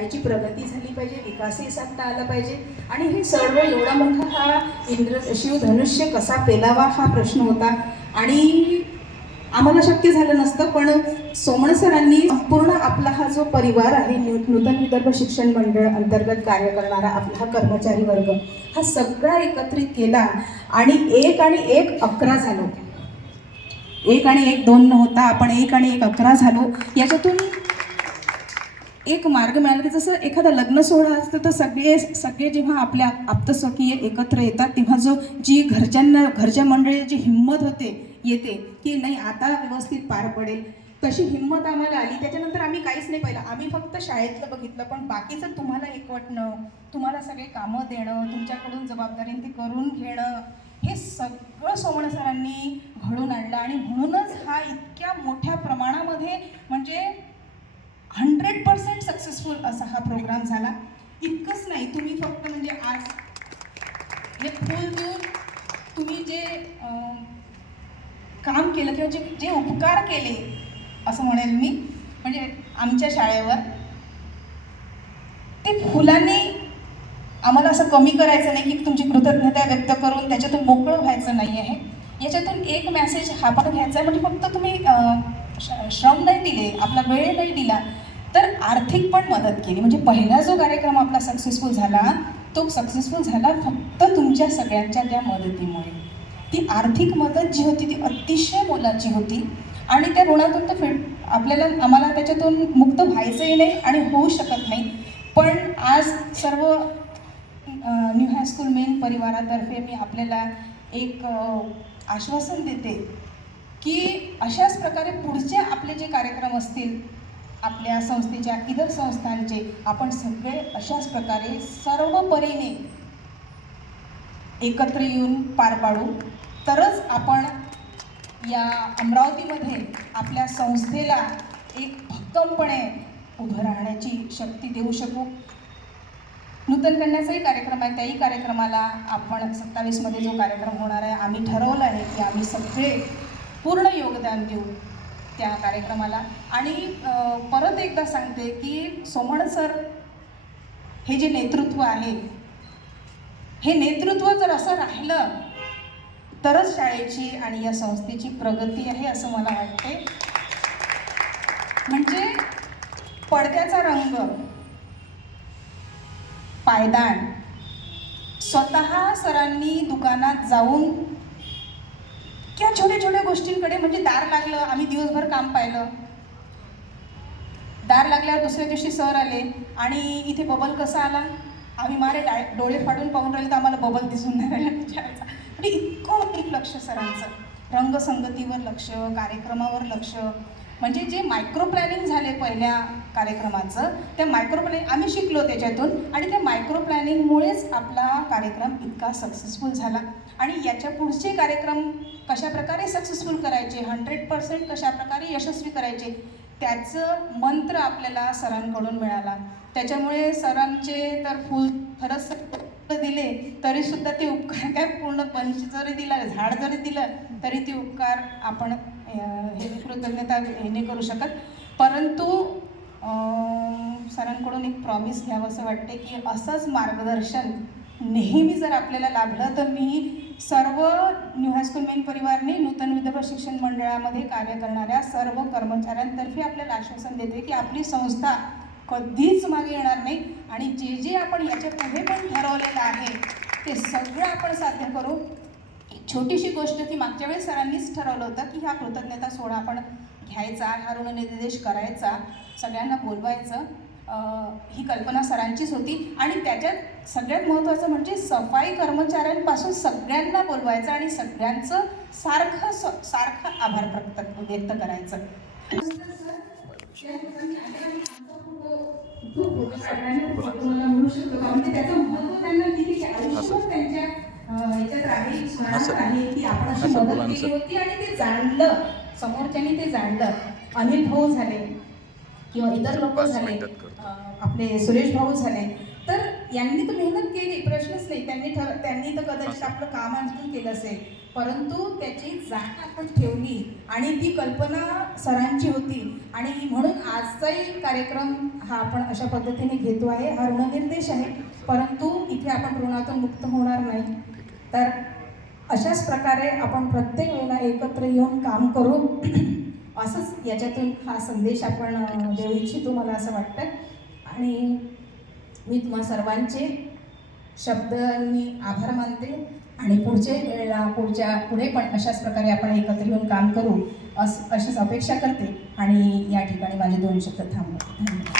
शाळेची प्रगती झाली पाहिजे, विकासही साधता आला पाहिजे. आणि हे सर्व एवढा मोठा हा शिवधनुष्य कसा पेलावा हा प्रश्न होता. आणि आम्हाला शक्य झालं नसतं, पण सोमण सरांनी पूर्ण आपला हा जो परिवार आहे, नूतन विदर्भ शिक्षण मंडळ अंतर्गत कार्य करणारा आपला हा कर्मचारी वर्ग हा सगळा एकत्रित केला. आणि 1 आणि 1 11 झालो. 1 आणि 1 2 न होता आपण 1 आणि 1 11 झालो. याच्यातून एक मार्ग मिळाला की जसं एखादा लग्न सोहळा असतं तर सगळे जेव्हा आपल्या आप्तस्वकीय एकत्र येतात तेव्हा जी घरच्या मंडळीची हिंमत येते की नाही आता व्यवस्थित पार पडेल, तशी हिंमत आम्हाला आली. त्याच्यानंतर आम्ही काहीच नाही पाहिलं, आम्ही फक्त शाळेतलं बघितलं, पण बाकीचं तुम्हाला एकवटणं, तुम्हाला सगळे कामं देणं, तुमच्याकडून जबाबदारीने ते करून घेणं, हे सगळं सोमण सरांनी घडून आणलं. आणि म्हणूनच हा इतक्या मोठ्या प्रमाणामध्ये म्हणजे 100% सक्सेसफुल असा हा प्रोग्राम झाला. इतकंच नाही, तुम्ही फक्त म्हणजे आज हे फुल देऊन तुम्ही जे काम केलं किंवा जे उपकार केले असं म्हणेल मी, म्हणजे आमच्या शाळेवर, ते फुलांनी आम्हाला असं कमी करायचं नाही की तुमची कृतज्ञता व्यक्त करून त्याच्यातून मोकळं व्हायचं नाही आहे. याच्यातून एक मेसेज हा पण घ्यायचा आहे, म्हणजे फक्त तुम्ही श्रम नाही दिले, आपला वेळ नाही दिला, तर आर्थिक पण मदत केली. म्हणजे पहिला जो कार्यक्रम आपला सक्सेसफुल झाला तो सक्सेसफुल झाला फक्त तुमच्या सगळ्यांच्या त्या मदतीमुळे. ती आर्थिक मदत जी होती ती अतिशय मोलाची होती. आणि त्या ऋणातून तर आम्हाला त्याच्यातून मुक्त व्हायचंही नाही आणि होऊ शकत नाही. पण आज सर्व न्यू हायस्कूल मेन परिवारातर्फे मी आपल्याला एक आश्वासन देते की अशाच प्रकारे पुढचे आपले जे कार्यक्रम असतील आपल्या संस्थेच्या इतर संस्थांचे, आपण सगळे अशाच प्रकारे सर्व परीने एकत्र येऊन पार पाडू, तरच आपण या अमरावतीमध्ये आपल्या संस्थेला एक भक्कमपणे उभं राहण्याची शक्ती देऊ शकू. नूतन कन्याचाही कार्यक्रम आहे, त्याही कार्यक्रमाला आपण 27मध्ये जो कार्यक्रम होणार आहे, आम्ही ठरवलं आहे की आम्ही सगळे पूर्ण योगदान देऊ त्या कार्यक्रमाला. आणि परत एकदा सांगते की सोमण सर हे जे नेतृत्व आहे, हे नेतृत्व जर असं राहिलं तरच शाळेची आणि या संस्थेची प्रगती आहे असं मला वाटते. म्हणजे पडद्याचा रंग, पायदान, स्वतः सरांनी दुकानात जाऊन किंवा छोट्या छोट्या गोष्टींकडे, म्हणजे दार लागलं, आम्ही दिवसभर काम पाहिलं, दार लागल्यावर दुसऱ्या दिवशी सर आले आणि इथे बबल कसा आला, आम्ही मारे डोळे फाडून पाहून राहिले तर आम्हाला बबल दिसून नाही राहिला विचारायचा. म्हणजे इतकं अधिक लक्ष सरांचं, रंगसंगतीवर लक्ष, कार्यक्रमावर लक्ष. म्हणजे जे मायक्रो प्लॅनिंग झाले पहिल्या कार्यक्रमाचं, त्या मायक्रो प्लॅनिंग आम्ही शिकलो त्याच्यातून, आणि त्या मायक्रो प्लॅनिंगमुळेच आपला कार्यक्रम इतका सक्सेसफुल झाला. आणि याच्या पुढचे कार्यक्रम कशाप्रकारे सक्सेसफुल करायचे, 100% कशाप्रकारे यशस्वी करायचे, त्याचं मंत्र आपल्याला सरांकडून मिळाला. त्याच्यामुळे सरांचे तर फुल खरंच दिले तरीसुद्धा ते उपकार काय, पूर्ण पंच जरी दिला, झाड जरी दिलं तरी ते उपकार आपण हे कृतज्ञता हे करू शकत. परंतु सरांकडून एक प्रॉमिस घ्यावं असं वाटते की असंच मार्गदर्शन नेहमी जर आपल्याला लाभलं तर मी सर्व न्यू हायस्कूल मेन परिवारने नूतन विदर्भ शिक्षण मंडळामध्ये कार्य करणाऱ्या सर्व कर्मचाऱ्यांतर्फे आपल्याला आश्वासन देते की आपली संस्था कधीच मागे येणार नाही. आणि जे आपण याच्या पुढे पण ठरवलेलं आहे ते सगळं आपण साध्य करू. छोटीशी गोष्ट की मागच्या वेळेस सरांनीच ठरवलं होतं की हा कृतज्ञता सोहळा आपण घ्यायचा, हा ऋणनिर्देश करायचा, सगळ्यांना बोलवायचं, ही कल्पना सरांचीच होती. आणि त्याच्यात सगळ्यात महत्त्वाचं म्हणजे सफाई कर्मचाऱ्यांपासून सगळ्यांना बोलवायचं आणि सगळ्यांचं सारखं आभार व्यक्त करायचं. मिळू शकतो म्हणजे त्याचं महत्त्व त्यांना किती की आयुष्यभर त्यांच्या ह्याच्यात राहील, स्मरणात राहील की आपण अशी मदत केली होती. आणि ते जाणलं, समोरच्यांनी ते जाणलं. अनिल भाऊ झाले किंवा इतर लोक झाले, आपले सुरेश भाऊ झाले, तर यांनी तर मेहनत केली, प्रश्नच नाही. त्यांनी तर कदाचित आपलं काम आणखून केलं असेल, परंतु त्याची जाण आपण ठेवली आणि ती कल्पना सरांची होती आणि म्हणून आजचाही कार्यक्रम हा आपण अशा पद्धतीने घेतो आहे. हा ऋणनिर्देश आहे, परंतु इथे आपण ऋणातून मुक्त होणार नाही. तर अशाच प्रकारे आपण प्रत्येक वेळेला एकत्र येऊन काम करू असंच याच्यातून हा संदेश आपण देऊ इच्छितो, मला असं वाटतं. आणि मी तुम्हा सर्वांचे शब्दांनी आभार मानते आणि पुढे पण अशाच प्रकारे आपण एकत्र येऊन काम करू अशीच अपेक्षा करते आणि या ठिकाणी माझे 2 शब्द थांबवते. धन्यवाद.